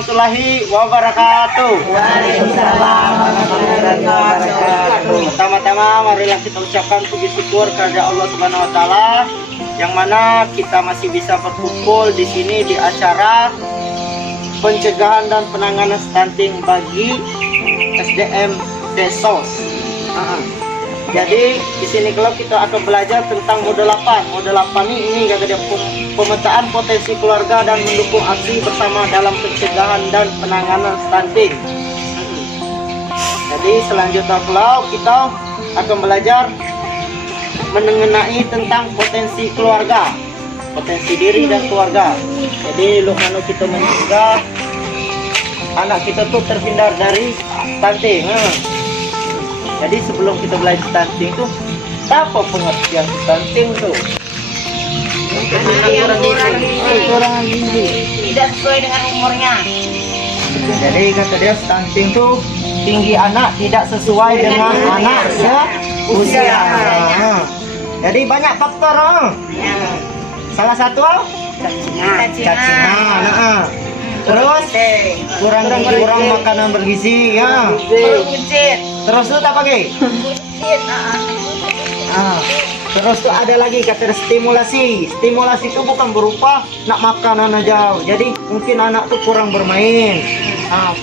warahmatullahi wabarakatuh. Waalaikumsalam warahmatullahi wabarakatuh. Pertama-tama marilah kita ucapkan puji syukur kepada Allah Subhanahu wa taala yang mana kita masih bisa berkumpul di sini di acara pencegahan dan penanganan stunting bagi SDM Desos. Jadi di sini kalau kita akan belajar tentang mode 8. Mode 8 ini kata dia pemetaan potensi keluarga dan mendukung aksi bersama dalam pencegahan dan penanganan stunting. Jadi selanjutnya kalau kita akan belajar mengenai tentang potensi keluarga, potensi diri dan keluarga. Jadi lu kita mencegah anak kita tuh terhindar dari stunting. Jadi sebelum kita belajar stunting tuh, apa pengertian stunting tuh? Kekurangan gizi. Tidak sesuai dengan umurnya. Jadi kata dia stunting tuh tinggi anak tidak sesuai dengan anak usia. Jadi banyak faktor. Salah satu cacingan. Terus kurang makanan bergizi ya. Terus tuh apa lagi? Terus tuh ada lagi kata stimulasi. Stimulasi itu bukan berupa nak makanan aja. Jadi mungkin anak tuh kurang bermain,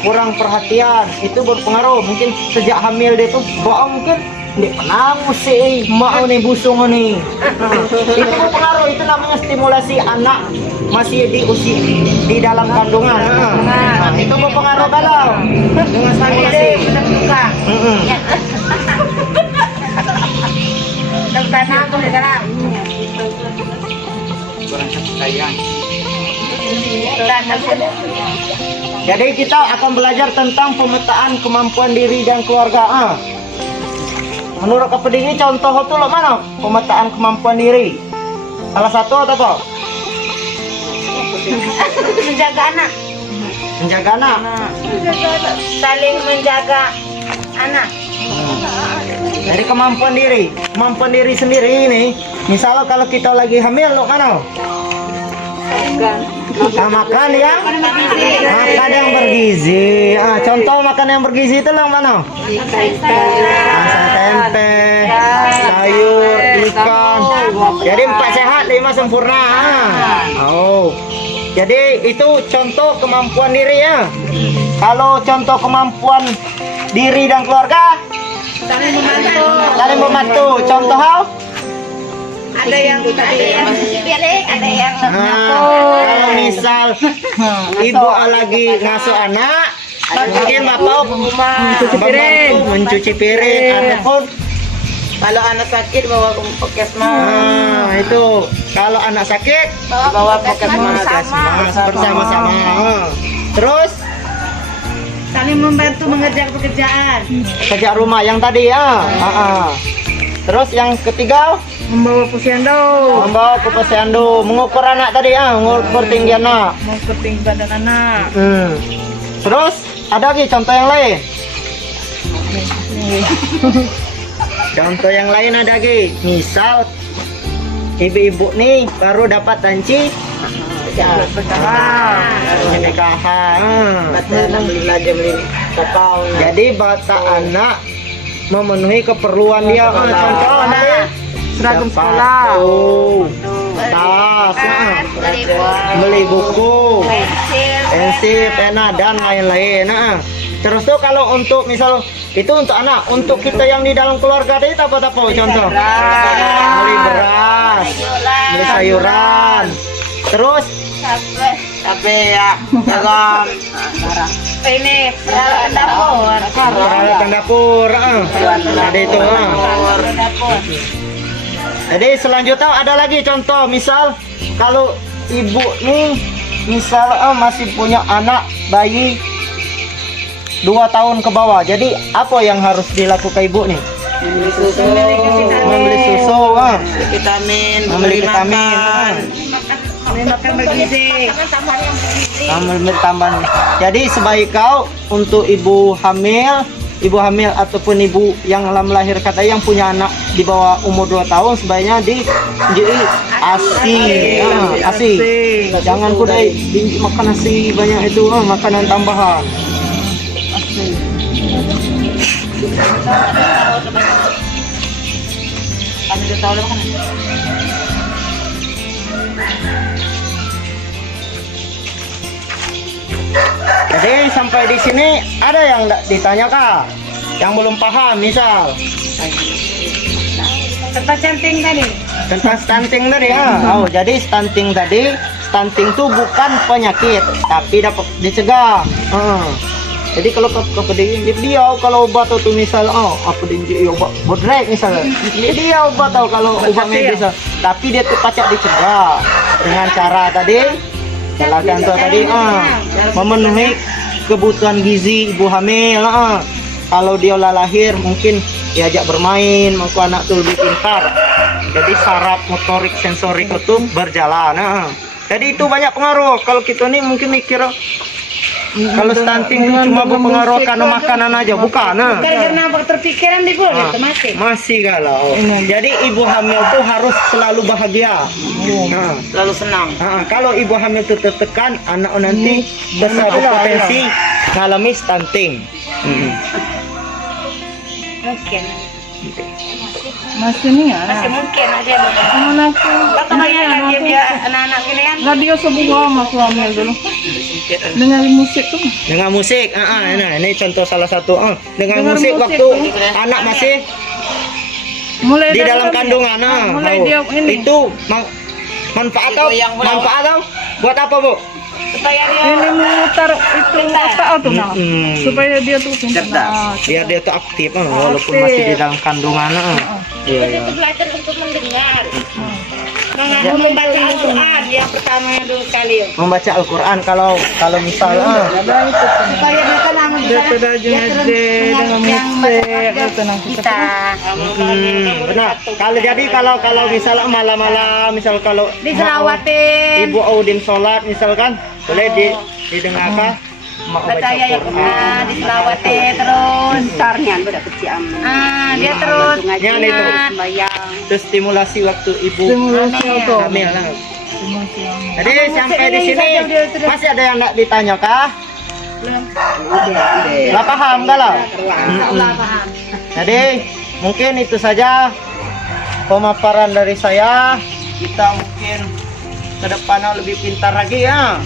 kurang perhatian. Itu berpengaruh. Mungkin sejak hamil dia tuh bohong mungkin dia penangus sih, mau nih busung nih. Itu berpengaruh. Itu namanya stimulasi anak masih di usia di dalam kandungan. Itu berpengaruh kalau dengan stimulasi. Jadi kita akan belajar tentang pemetaan kemampuan diri dan keluarga. Menurut Kepedini contoh itu lo mana pemetaan kemampuan diri? Salah satu atau apa? Menjaga anak. Menjaga anak. Saling menjaga anak. Dari kemampuan diri sendiri ini, misalnya kalau kita lagi hamil lo mana? Makan yang bergizi. Contoh makan yang bergizi itu yang mana? Tempe, sayur, ikan. Jadi 4 sehat 5 sempurna. Jadi itu contoh kemampuan diri ya. Kalau contoh kemampuan diri dan keluarga, saling membantu. Contoh Ada yang pilih, ada yang kalau misal ibu lagi ngasuh anak, mungkin bapak mencuci piring ataupun kalau anak sakit bawa ke puskesmas. Itu kalau anak sakit bawa puskesmas bersama-sama. Terus saling membantu mengerjakan kerja rumah yang tadi ya. Terus yang ketiga membawa ke posyandu, mengukur anak tadi mengukur tinggi anak, mengukur tinggi badan anak. Terus ada lagi contoh yang lain. Contoh yang lain ada lagi. Misal ibu-ibu nih baru dapat danci nikahan. Jadi bata anak memenuhi keperluan dia. Contoh Seragam sekolah, tas, beli buku, pensil, pena dan lain-lain. Terus tuh kalau untuk misal itu untuk anak, untuk kita yang di dalam keluarga itu apa contoh? Beli beras, beli sayuran. Terus tapi ya jaga ini peralatan dapur. Ada itu. Jadi selanjutnya ada lagi contoh, misal kalau ibu nih misal masih punya anak bayi 2 tahun ke bawah. Jadi apa yang harus dilakukan ibu nih? membeli susu, membeli vitamin, makan bergizi, tambahan. Jadi sebaik kau untuk ibu hamil ibu hamil ataupun ibu yang melahirkan yang punya anak di bawah umur 2 tahun sebaiknya jadi ASI. ASI. Jangan kuda makan nasi banyak itu, makanan tambahan. Jadi sampai di sini ada yang nggak ditanya kak? Yang belum paham misal Tempat canting tadi. tentang stunting tadi ya. Oh jadi stunting itu bukan penyakit tapi dapat dicegah. Jadi kalau dia kalau obat itu misal apa dia obat bodrek misalnya dia obat tahu kalau obat medis tapi dia tuh pacak dicegah dengan cara tadi salah contoh tadi memenuhi kebutuhan gizi ibu hamil. Kalau dia lahir mungkin diajak bermain, mungkin anak tuh lebih pintar. Jadi saraf motorik sensorik itu berjalan. Jadi itu banyak pengaruh. Kalau kita nih mungkin mikir kalau stunting itu cuma berpengaruh karena makanan aja, bukan. Karena terpikiran di gua Masih galau. Jadi ibu hamil tuh harus selalu bahagia. selalu senang. Kalau ibu hamil itu tertekan, anak nanti besar berpotensi mengalami stunting. Mungkin. Masih nih ya. Masih mungkin aja. Anakku. Kata banyak dia anak-anak gini kan. Radio sebuah mas hamil dulu. Dengerin musik tuh. Dengan musik, nah, ini contoh salah satu. Dengan Dengar musik musik waktu tuh. anak masih Mulai di dari dalam tadi. kandungan. Mulai dia ini. Itu manfaat buat apa bu? Supaya dia Ini memutar itu apa tuh nah. Supaya dia tuh pintar. Biar dia tuh aktif walaupun masih di dalam kandungan. itu belajar untuk mendengar. Membaca Al-Quran yang pertama dulu kali. Membaca Al-Quran kalau misalnya Supaya dia tenang Dia sudah dengan musik, tenang kita. benar. Kalau misalnya malam-malam misal kalau Diselawatin. Ibu Audin sholat misalkan boleh didengarkan Baca ayat Quran, diselawatin terus. Sarnya udah kecil. Dia terus ingat bayang. Terus stimulasi waktu ibu hamil. Jadi sampai di sini masih ada yang enggak ditanya kah? Nggak paham kalau? Jadi mungkin itu saja pemaparan dari saya. Kita mungkin ke depannya lebih pintar lagi ya.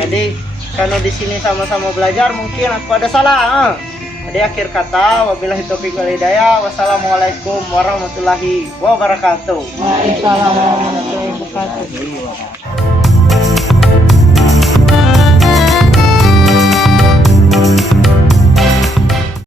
Jadi kalau di sini sama-sama belajar mungkin aku ada salah. Jadi akhir kata wabillahi taufiq wal hidayah. Wassalamualaikum warahmatullahi wabarakatuh. Waalaikumsalam warahmatullahi wabarakatuh.